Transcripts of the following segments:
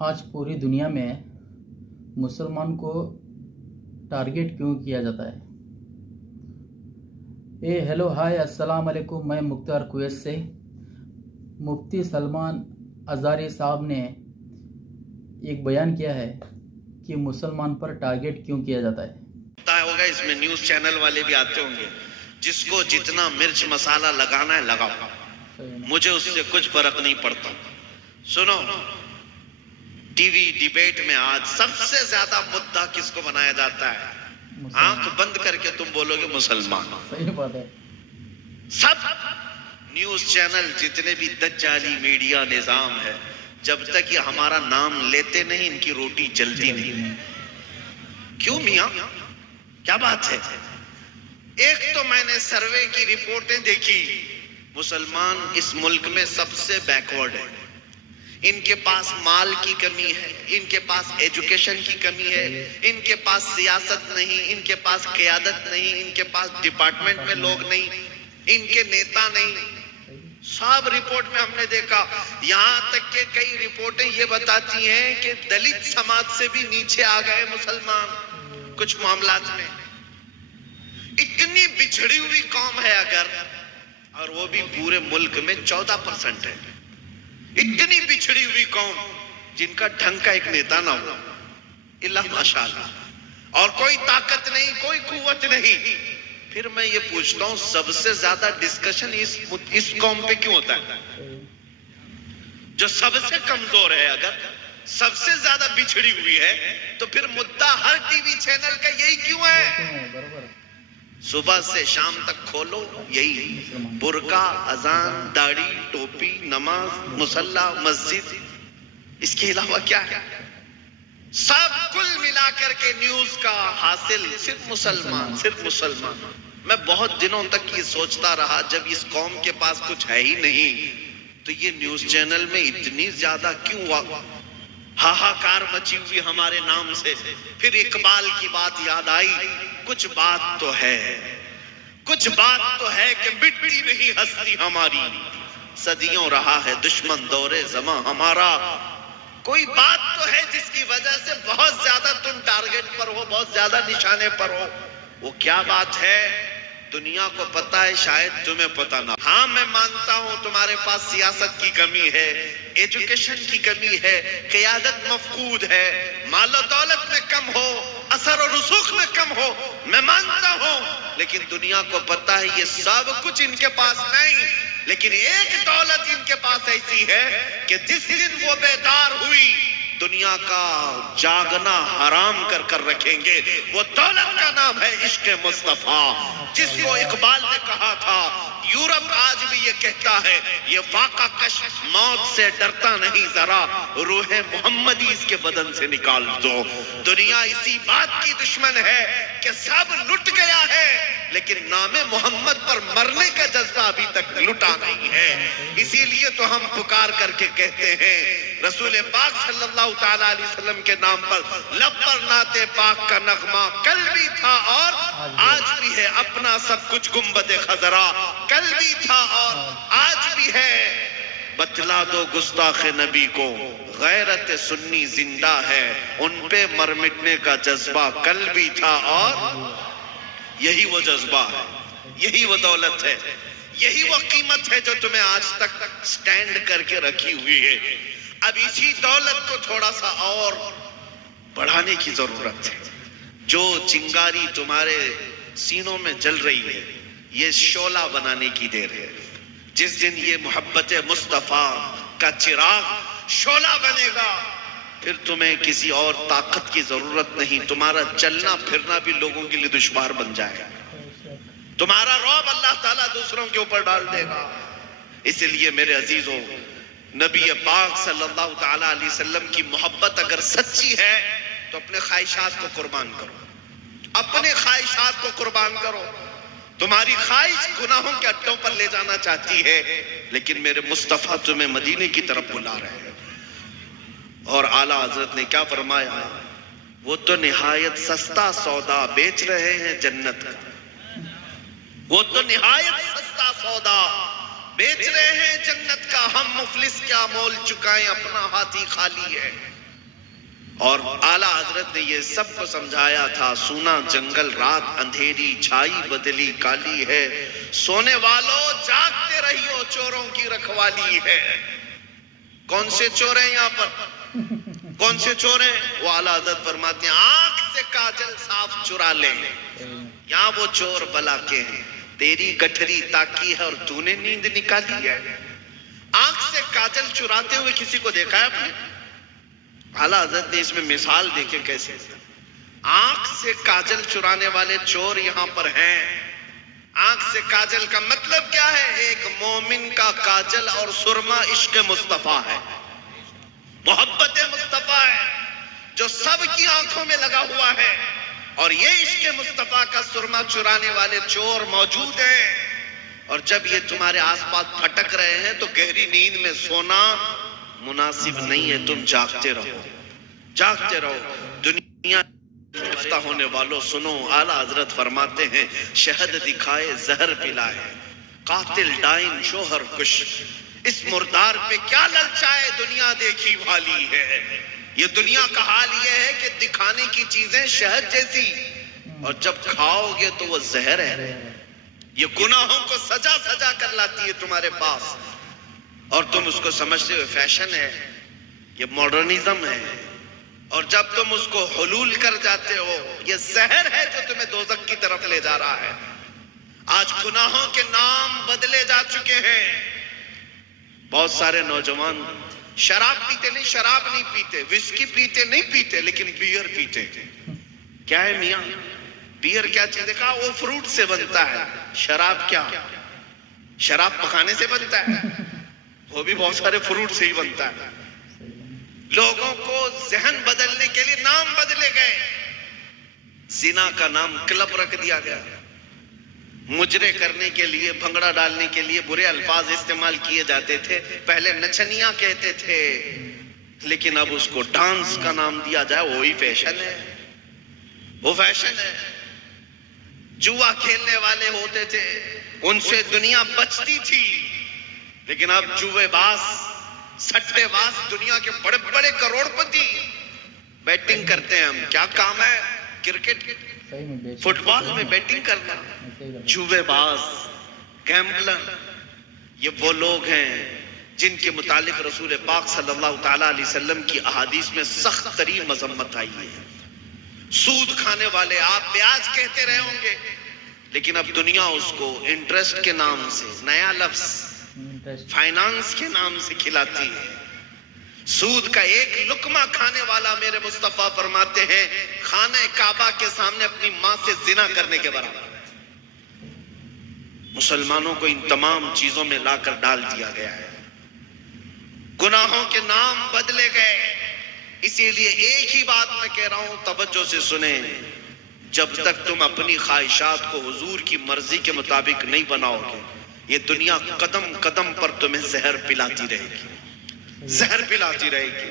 آج پوری دنیا میں مسلمان کو ٹارگٹ کیوں کیا جاتا ہے؟ ہیلو ہائے السلام علیکم، میں مختار کویت سے۔ مفتی سلمان ازاری صاحب نے ایک بیان کیا ہے کہ مسلمان پر ٹارگٹ کیوں کیا جاتا ہے۔ ہوگا اس میں نیوز چینل والے بھی آتے ہوں گے، جس کو جتنا مرچ مسالہ لگانا ہے لگاؤ، مجھے اس سے کچھ فرق نہیں پڑتا۔ سنو، ٹی وی ڈیبیٹ میں آج سب سے زیادہ مدعا کس کو بنایا جاتا ہے؟ آنکھ بند کر کے تم بولو گے مسلمان۔ صحیح بات ہے۔ سب نیوز چینل جتنے بھی دجالی میڈیا نظام ہے، جب تک یہ ہمارا نام لیتے نہیں ان کی روٹی جلتی نہیں۔ کیوں میاں؟ کیا بات ہے؟ ایک تو میں نے سروے کی رپورٹیں دیکھی، مسلمان اس ملک میں سب سے بیکورڈ ہے۔ ان کے پاس مال کی کمی ہے، ان کے پاس ایجوکیشن کی کمی ہے، ان کے پاس سیاست نہیں، ان کے پاس قیادت نہیں، ان کے پاس ڈپارٹمنٹ میں لوگ نہیں، ان کے نیتا نہیں۔ سب رپورٹ میں ہم نے دیکھا، یہاں تک کہ کئی رپورٹیں یہ بتاتی ہیں کہ دلت سماج سے بھی نیچے آ گئے مسلمان کچھ معاملات میں۔ اتنی بچھڑی ہوئی قوم ہے اگر، اور وہ بھی پورے ملک میں 14% ہے، اتنی بچھڑی ہوئی قوم جن کا ڈھنگ کا ایک نیتا نہ ہو، اللہ ماشاءاللہ، اور کوئی طاقت نہیں، کوئی قوت نہیں۔ پھر میں یہ پوچھتا ہوں، سب سے زیادہ ڈسکشن اس قوم پہ کیوں ہوتا ہے؟ جو سب سے کمزور ہے، اگر سب سے زیادہ بچھڑی ہوئی ہے، تو پھر مدعا ہر ٹی وی چینل کا یہی کیوں ہے؟ صبح سے شام تک کھولو یہی برقع، اذان، داڑھی، ٹوپی، نماز، مصلی، مسجد، اس کے علاوہ کیا ہے؟ سب کل ملا کر کے نیوز کا حاصل صرف مسلمان، صرف مسلمان۔ میں بہت دنوں تک یہ سوچتا رہا، جب اس قوم کے پاس کچھ ہے ہی نہیں تو یہ نیوز چینل میں اتنی زیادہ کیوں ہاہاکار مچی ہوئی ہمارے نام سے۔ پھر اقبال کی بات یاد آئی، کچھ بات تو ہے، کچھ بات تو ہے کہ مٹتی نہیں ہستی ہماری، صدیوں رہا ہے دشمن دور زماں ہمارا۔ کوئی بات تو ہے جس کی وجہ سے بہت زیادہ تم ٹارگٹ پر ہو، بہت زیادہ نشانے پر ہو۔ وہ کیا بات ہے؟ دنیا کو پتا ہے، شاید تمہیں پتا نہ۔ ہاں میں مانتا ہوں تمہارے پاس سیاست کی کمی ہے، ایجوکیشن کی کمی ہے، قیادت مفقود ہے، مال و دولت میں کم ہو، اثر و رسوخ میں کم ہو، میں مانتا ہوں، لیکن دنیا کو پتا ہے یہ سب کچھ ان کے پاس نہیں۔ لیکن ایک دولت ان کے پاس ایسی ہے کہ جس دن وہ بیدار ہوئی، دنیا کا جاگنا حرام کر کر رکھیں گے۔ وہ دولت کا نام ہے عشق مصطفیٰ، جس کو اقبال نے کہا تھا۔ یورپ آج بھی یہ کہتا ہے، یہ واقع کش موت سے ڈرتا نہیں ذرا، روح محمدی اس کے بدن سے نکال دو۔ دنیا اسی بات کی دشمن ہے کہ سب لٹ گیا ہے، لیکن نام محمد پر مرنے کا جذبہ ابھی تک لٹا نہیں ہے۔ اسی لیے تو ہم پکار کر کے کہتے ہیں، رسول پاک صلی اللہ تعالیٰ علیہ وسلم کے نام پر لب پر نعت پاک کا نغمہ کل بھی تھا اور آج بھی ہے، اپنا سب کچھ گنبد خضرا، کل بھی تھا اور آج بھی ہے۔ بتلا دو گستاخ نبی کو غیرت سنی زندہ ہے، ان پہ مر مٹنے کا جذبہ کل بھی تھا اور یہی وہ جذبہ ہے، یہی وہ دولت ہے، یہی وہ قیمت ہے جو تمہیں آج تک سٹینڈ کر کے رکھی ہوئی ہے۔ اب اسی دولت کو تھوڑا سا اور بڑھانے کی ضرورت ہے۔ جو چنگاری تمہارے سینوں میں جل رہی ہے، یہ شعلہ بنانے کی دیر ہے۔ جس دن یہ محبت مصطفیٰ کا چراغ شعلہ بنے گا، پھر تمہیں کسی اور طاقت کی ضرورت نہیں۔ تمہارا چلنا پھرنا بھی لوگوں کے لیے دشوار بن جائے گا، تمہارا رعب اللہ تعالیٰ دوسروں کے اوپر ڈال دے گا۔ اس لیے میرے عزیزوں، نبی پاک صلی اللہ تعالیٰ علیہ وسلم کی محبت اگر سچی ہے تو اپنے خواہشات کو قربان کرو، اپنے خواہشات کو قربان کرو۔ تمہاری خواہش گناہوں کے اڈوں پر لے جانا چاہتی ہے، لیکن میرے مصطفیٰ تمہیں مدینے کی طرف بلا رہے ہیں۔ اور اعلیٰ حضرت نے کیا فرمایا؟ وہ تو نہایت سستا سودا بیچ رہے ہیں جنت کا، وہ تو نہایت سستا سودا بیچ رہے ہیں جنت کا، ہم مفلس کیا مول چکائیں، اپنا ہاتھی خالی ہے۔ اور आला हजरत ने ये सबको समझाया था, सुना जंगल रात अंधेरी छाई बदली काली है, सोने वालों जागते रहियो चोरों की रखवाली है। कौन से चोर हैं यहाँ पर? कौन से चोर हैं? वो आला हजरत फरमाते हैं, आंख से काजल साफ चुरा ले, यहाँ वो चोर बला के हैं, तेरी गठरी ताकी है और तूने नींद निकाली है। आंख से काजल चुराते हुए किसी को देखा है आपने? आला हजरत ने इसमें मिसाल देखे कैसे आंख से काजल चुराने वाले चोर यहां पर हैं। आंख से काजल का मतलब क्या है? एक मोमिन का काजल और सुरमा इश्क मुस्तफा है, मोहब्बत मुस्तफा है, जो सबकी आंखों में लगा हुआ है। और ये इश्क मुस्तफा का सुरमा चुराने वाले चोर मौजूद हैं। और जब ये तुम्हारे आसपास भटक रहे हैं तो गहरी नींद में सोना मुनासिब नहीं है, तुम जागते रहो, जागते रहो। दुनिया गिरफ्तार होने वालों सुनो, आला हजरत फरमाते हैं, शहद दिखाए जहर पिलाए, कातिल डाइन शोहर कुश, इस मुर्दार पे क्या ललचाए, दुनिया देखी वाली है। ये दुनिया का हाल ये है कि दिखाने की चीजें शहद जैसी, और जब खाओगे तो वो जहर है। ये गुनाहों को सजा सजा कर लाती है तुम्हारे पास, और तुम उसको समझते हो फैशन है, ये मॉडर्निज्म है। और जब तुम उसको हुलूल कर जाते हो, ये जहर है जो तुम्हें दोज़ख की तरफ ले जा रहा है। आज गुनाहों के नाम बदले जा चुके हैं। बहुत सारे नौजवान शराब पीते नहीं, शराब नहीं पीते, विस्की पीते नहीं पीते, लेकिन बियर पीते। क्या है मियां? बियर क्या चीज है? वो फ्रूट से बनता है। शराब क्या? शराब पकाने से बनता है, वो भी बहुत सारे फ्रूट से ही बनता है। लोगों को जहन बदलने के लिए नाम बदले गए। जिना का नाम क्लब रख दिया गया, मुजरे करने के लिए, भंगड़ा डालने के लिए बुरे अल्फाज इस्तेमाल किए जाते थे। पहले नचनिया कहते थे, लेकिन अब उसको डांस का नाम दिया जाए, वही फैशन है, वो फैशन है। जुआ खेलने वाले होते थे, उनसे दुनिया बचती थी, लेकिन अब जुएबाज, सट्टेबाज, दुनिया के बड़े बड़े करोड़पति बैटिंग करते हैं। हम क्या काम है? क्रिकेट, फुटबॉल में बैटिंग करना। जुएबाज, गैम्बलर, ये वो लोग हैं जिनके मुतालिक रसूल पाक सल्लल्लाहु ताला अलैहि वसल्लम की अहादीस में सख्त तरीन मजम्मत आई है। सूद खाने वाले, आप ब्याज कहते रहे होंगे, लेकिन अब दुनिया उसको इंटरेस्ट के नाम से, नया लफ्ज फाइनेंस के नाम से खिलाती है। सूद का एक लुकमा खाने वाला, मेरे मुस्तफा फरमाते हैं, खाने काबा के सामने अपनी मां से जिना करने के बराबर। मुसलमानों को इन तमाम चीजों में लाकर डाल दिया गया है। गुनाहों के नाम बदले गए। इसीलिए एक ही बात मैं कह रहा हूं, तवज्जो से सुने, जब तक तुम अपनी ख्वाहिशात को हुजूर की मर्जी के मुताबिक नहीं बनाओगे, ये दुनिया कदम कदम पर तुम्हें जहर पिलाती रहेगी, जहर पिलाती रहेगी।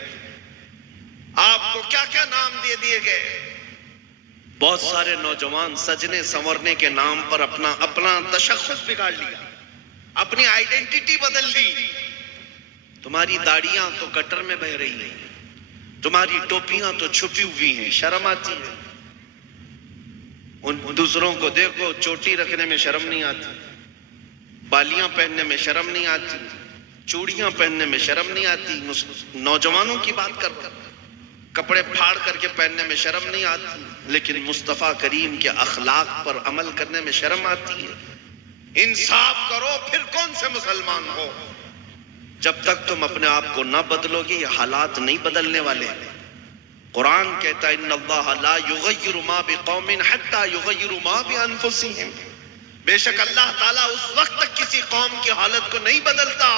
आपको क्या क्या नाम दे दिए गए। बहुत सारे नौजवान सजने संवरने के नाम पर अपना तशख्खुस बिगाड़ लिया, अपनी आइडेंटिटी बदल ली। तुम्हारी दाढ़ियां तो गटर में बह रही हैं, तुम्हारी टोपियां तो छुपी हुई हैं, शर्म आती है। उन दूसरों को देखो, चोटी रखने में शर्म नहीं आती, बालियां पहनने में शर्म नहीं आती, चूड़ियां पहनने में शर्म नहीं आती। नौजवानों की बात कर, कपड़े फाड़ करके पहनने में शर्म नहीं आती, लेकिन मुस्तफा करीम के अखलाक पर अमल करने में शर्म आती है। इंसाफ करो, फिर कौन से मुसलमान हो। जब तक तुम अपने आप को ना बदलोगे, ये हालात नहीं बदलने वाले। कुरान कहता है, इन्नल्लाह ला युगय्यिरु मा बिकौमिन हत्ता युगय्यिरु मा बिअनफुसिहिम। बेशक अल्लाह ताला उस वक्त तक किसी कौम की हालत को नहीं बदलता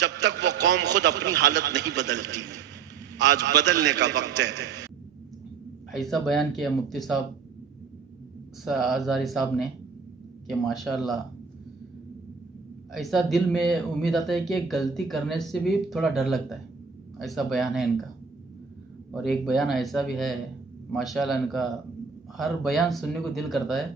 जब तक वो कौम खुद अपनी हालत नहीं बदलती। आज बदलने का वक्त है। ऐसा बयान किया मुफ्ती साहब हजारी साहब ने कि माशाअल्लाह, ऐसा दिल में उम्मीद आता है कि गलती करने से भी थोड़ा डर लगता है। ऐसा बयान है इनका। और एक बयान ऐसा भी है माशाअल्लाह, इनका हर बयान सुनने को दिल करता है